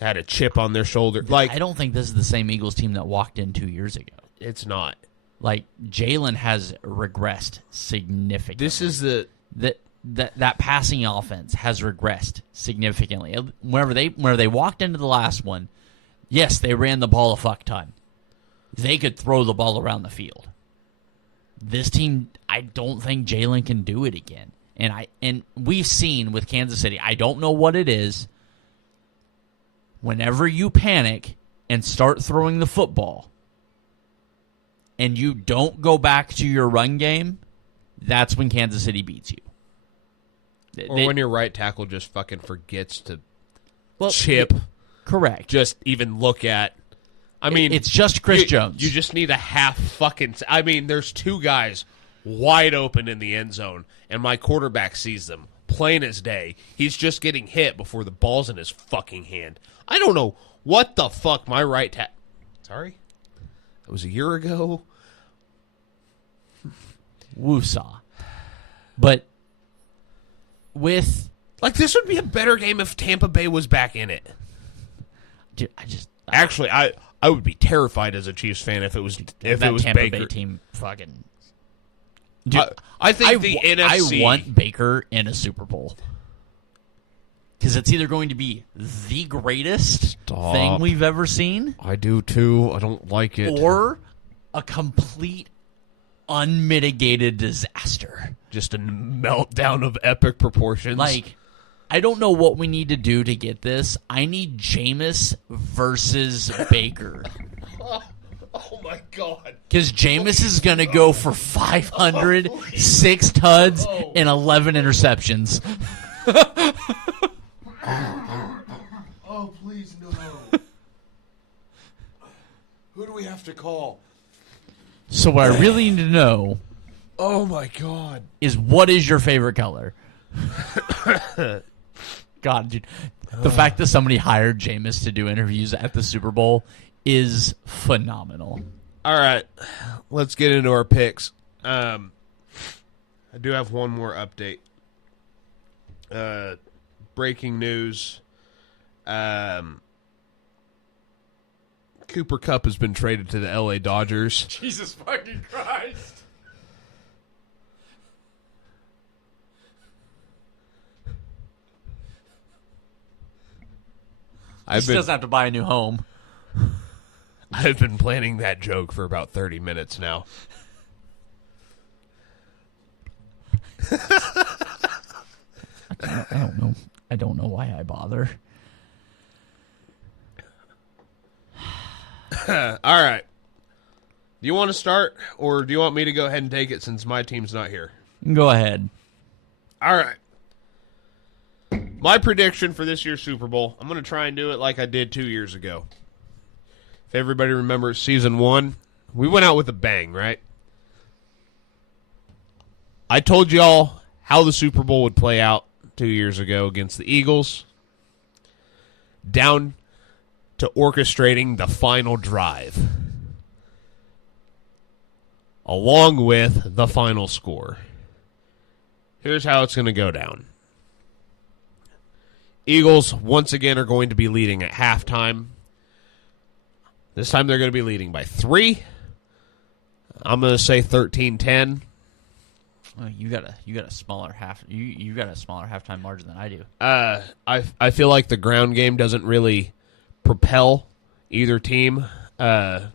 had a chip on their shoulder. Like, I don't think this is the same Eagles team that walked in 2 years ago. it's not. Like, Jalen has regressed significantly. This is that passing offense has regressed significantly. Whenever they walked into the last one, yes, they ran the ball a fuck ton. They could throw the ball around the field. This team, I don't think Jalen can do it again. And we've seen with Kansas City, I don't know what it is. Whenever you panic and start throwing the football, and you don't go back to your run game, that's when Kansas City beats you. or when your right tackle just fucking forgets to Well, chip, correct. just even look at. I mean, It's just Chris Jones. You just need a half fucking. I mean, there's two guys wide open in the end zone, and my quarterback sees them plain as day. He's just getting hit before the ball's in his fucking hand. I don't know what the fuck my right tackle. Sorry, it was a year ago. Woosah. But with Like, this would be a better game if Tampa Bay was back in it. dude, Actually, I would be terrified as a Chiefs fan if it was that Tampa Baker. Bay team fucking. Dude, I think the NFC. I want Baker in a Super Bowl because it's either going to be the greatest Stop. thing we've ever seen, I do too. I don't like it. or a complete unmitigated disaster. Just a meltdown of epic proportions. Like, I don't know what we need to do to get this. I need Jameis versus Baker. oh my god. Because Jameis is going to go for 500, 6 tuds, and 11 interceptions. Oh, please no. Who do we have to call? So what I really need to know Oh my god. is, what is your favorite color? God, dude. The fact that somebody hired Jameis to do interviews at the Super Bowl is phenomenal. All right, let's get into our picks. I do have one more update. Breaking news. Cooper Kupp has been traded to the LA Dodgers. Jesus fucking Christ. He doesn't have to buy a new home. I've been planning that joke for about 30 minutes now. I don't know. I don't know why I bother. All right. Do you want to start, or do you want me to go ahead and take it since my team's not here? Go ahead. All right. My prediction for this year's Super Bowl, I'm going to try and do it like I did 2 years ago. If everybody remembers season 1, we went out with a bang, right? I told y'all how the Super Bowl would play out 2 years ago against the Eagles, down to orchestrating the final drive, along with the final score. Here's how it's going to go down. Eagles, once again, are going to be leading at halftime. This time they're going to be leading by 3. I'm going to say 13-10. Oh, you got a smaller you got a smaller halftime margin than I do. I feel like the ground game doesn't really propel either team to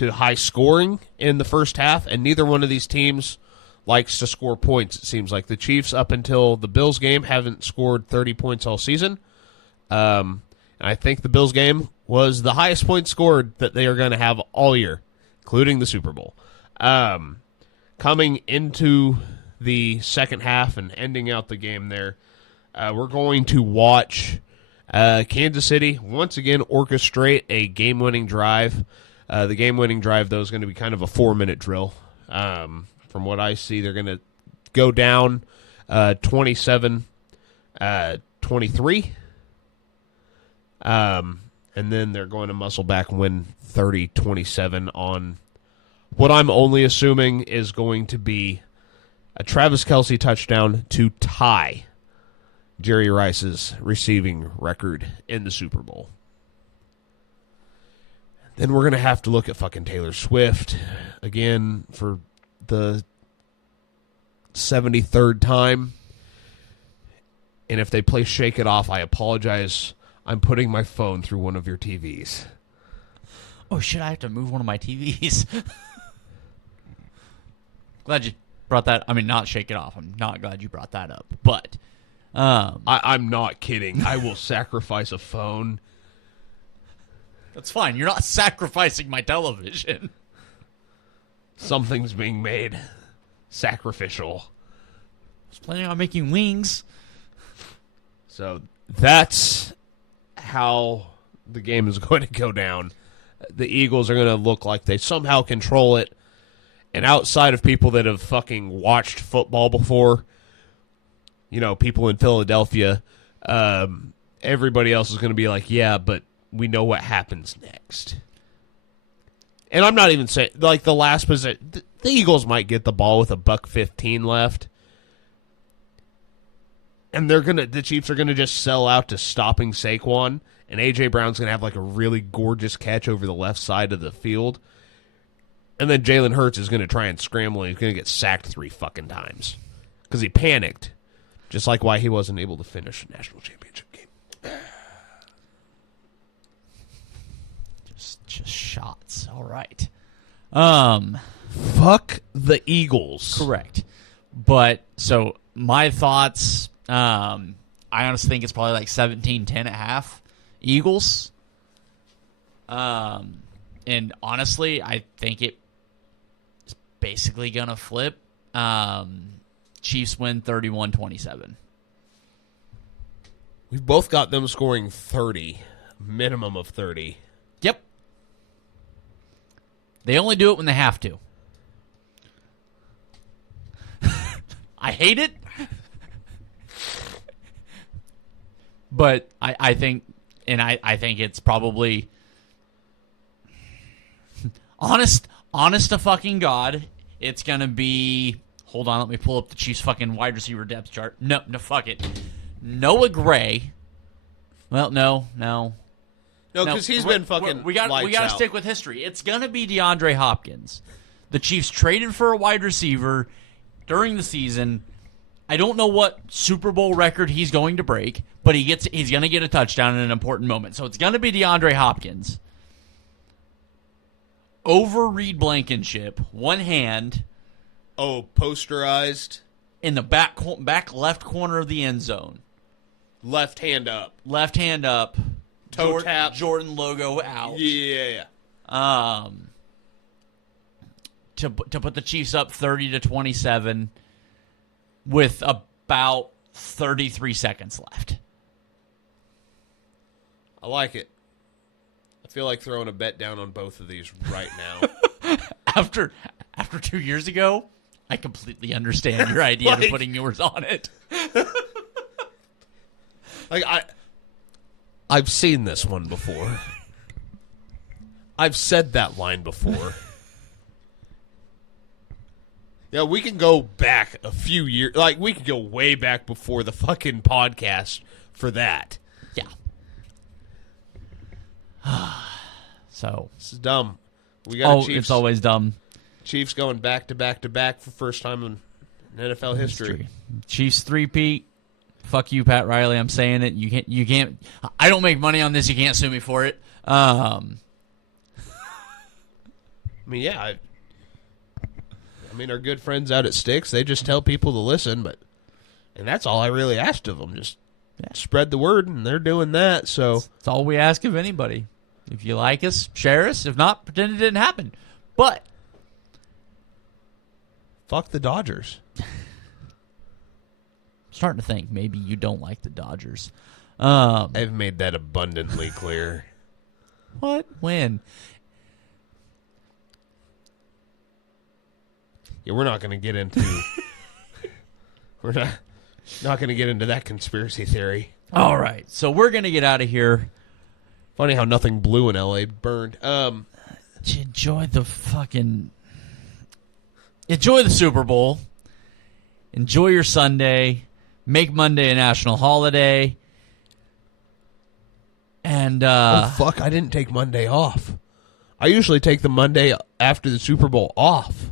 high scoring in the first half, and neither one of these teams likes to score points. It seems like the Chiefs, up until the Bills game, haven't scored 30 points all season. I think the Bills game was the highest points scored that they are going to have all year, including the Super Bowl. Coming into the second half and ending out the game there, we're going to watch Kansas City once again orchestrate a game-winning drive. The game-winning drive, though, is going to be kind of a 4-minute drill. From what I see, they're going to go down 27-23. And then they're going to muscle back and win 30-27 on what I'm only assuming is going to be a Travis Kelce touchdown to tie Jerry Rice's receiving record in the Super Bowl. Then we're going to have to look at fucking Taylor Swift again for the 73rd time. And if they play Shake It Off, I apologize. I'm putting my phone through one of your TVs. Oh, shit, I have to move one of my TVs. Glad you brought that. I mean, not Shake It Off. I'm not glad you brought that up. But I'm not kidding. I will sacrifice a phone. That's fine. You're not sacrificing my television. Something's being made sacrificial. I was planning on making wings. So that's how the game is going to go down. The Eagles are going to look like they somehow control it. And outside of people that have fucking watched football before, you know, people in Philadelphia, everybody else is going to be like, yeah, but we know what happens next. And I'm not even saying, like, the last position, the Eagles might get the ball with $1:15 left. And the Chiefs are going to just sell out to stopping Saquon. And A.J. Brown's going to have, like, a really gorgeous catch over the left side of the field. And then Jalen Hurts is going to try and scramble, and he's going to get sacked 3 fucking times. Because he panicked. Just like why he wasn't able to finish a national championship game. Just shots. All right. Fuck the Eagles. Correct. But, so, my thoughts, I honestly think it's probably like 17-10 at half. Eagles. And honestly, I think it's basically going to flip. Chiefs win 31-27. We've both got them scoring 30. Minimum of 30. Yep. They only do it when they have to. I hate it. But I think, and I think it's probably honest to fucking God, it's going to be, hold on, let me pull up the Chiefs fucking wide receiver depth chart. No, fuck it. Noah Gray. Well, no. No, because he's been fucking We got to out. stick with history. It's going to be DeAndre Hopkins. The Chiefs traded for a wide receiver during the season. I don't know what Super Bowl record he's going to break, but he's going to get a touchdown in an important moment. So it's going to be DeAndre Hopkins. Over Reed Blankenship, one hand. Oh, posterized. In the back left corner of the end zone. Left hand up. Left hand up. Toe tap. Jordan logo out. Yeah. To put the Chiefs up 30-27 with about 33 seconds left. I like it. I feel like throwing a bet down on both of these right now. After 2 years ago, I completely understand your idea of putting yours on it. Like I've seen this one before. I've said that line before. Yeah, we can go back a few years. Like, we can go way back before the fucking podcast for that. Yeah. So. This is dumb. We got Chiefs. It's always dumb. Chiefs going back to back to back for first time in NFL history. Chiefs three-peat. Fuck you, Pat Riley. I'm saying it. You can't. I don't make money on this. You can't sue me for it. I mean, yeah. I mean, our good friends out at Sticks, they just tell people to listen, and that's all I really asked of them. Just spread the word, and they're doing that. So that's all we ask of anybody. If you like us, share us. If not, pretend it didn't happen. But fuck the Dodgers. Starting to think maybe you don't like the Dodgers. I've made that abundantly clear. What? When? Yeah, we're not going to get into. We're not going to get into that conspiracy theory. All right, so we're going to get out of here. Funny how nothing blue in LA burned. Enjoy the Super Bowl. Enjoy your Sunday. Make Monday a national holiday. And oh fuck, I didn't take Monday off. I usually take the Monday after the Super Bowl off.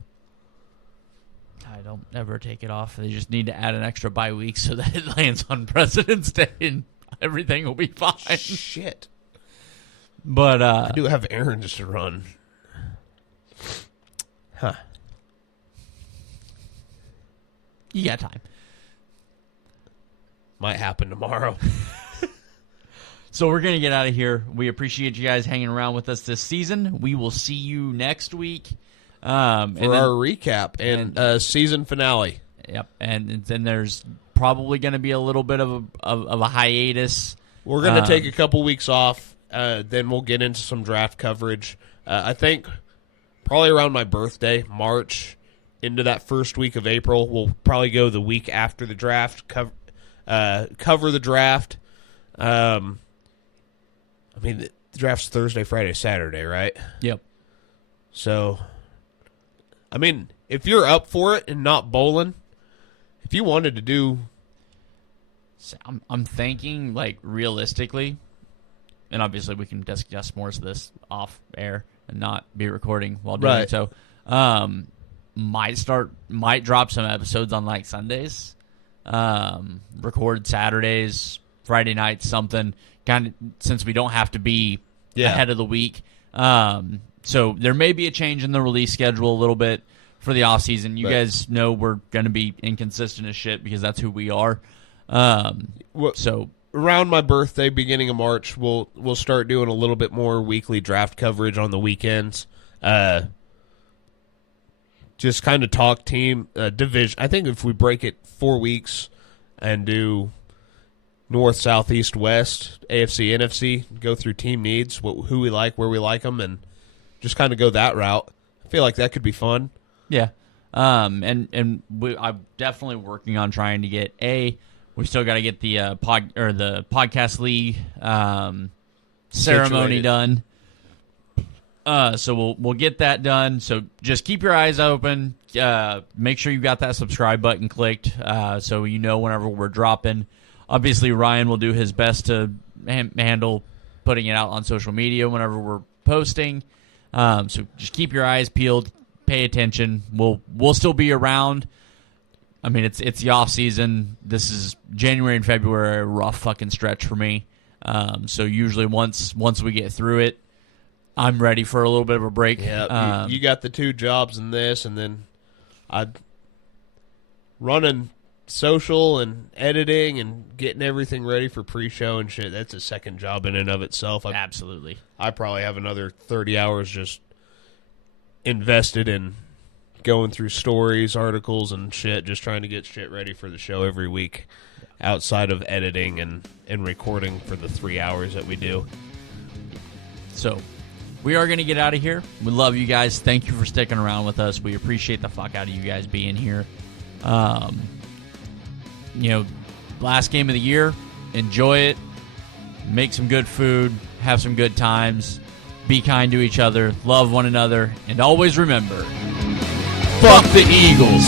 I don't ever take it off. They just need to add an extra bye week so that it lands on President's Day and everything will be fine. Shit. But I do have errands to run. Huh. You got time. Might happen tomorrow. So we're going to get out of here. We appreciate you guys hanging around with us this season. We will see you next week. For our recap and season finale. Yep. And then there's probably going to be a little bit of a hiatus. We're going to take a couple weeks off. Then we'll get into some draft coverage. I think probably around my birthday, March, into that first week of April. We'll probably go the week after the draft, cover the draft. I mean, the draft's Thursday, Friday, Saturday, right? Yep. So, I mean, if you're up for it and not bowling, if you wanted to do... I'm thinking, like, realistically, and obviously we can discuss more of this off air and not be recording while doing right. so. Might drop some episodes on, like, Sundays. Record Saturdays, Friday nights, something, kind of, since we don't have to be ahead of the week. So there may be a change in the release schedule a little bit for the off season. You guys know we're going to be inconsistent as shit because that's who we are. So around my birthday, beginning of March, we'll start doing a little bit more weekly draft coverage on the weekends. Just kind of talk team division. I think if we break it 4 weeks and do North, South, East, West, AFC, NFC, go through team needs, who we like, where we like them, and just kind of go that route. I feel like that could be fun. Yeah. I'm definitely working on trying to get we still got to get the the podcast league ceremony done. So we'll get that done. So just keep your eyes open. Make sure you got that subscribe button clicked, so you know whenever we're dropping. Obviously, Ryan will do his best to handle putting it out on social media whenever we're posting. So just keep your eyes peeled. Pay attention. We'll still be around. I mean, it's the off season. This is January and February, a rough fucking stretch for me. So usually once we get through it, I'm ready for a little bit of a break. Yeah, you got the 2 jobs in this, and then running social and editing and getting everything ready for pre-show and shit. That's a second job in and of itself. Absolutely. I probably have another 30 hours just invested in going through stories, articles, and shit, just trying to get shit ready for the show every week outside of editing and recording for the 3 hours that we do. So we are going to get out of here. We love you guys. Thank you for sticking around with us. We appreciate the fuck out of you guys being here. Last game of the year. Enjoy it. Make some good food. Have some good times. Be kind to each other. Love one another. And always remember, fuck the Eagles.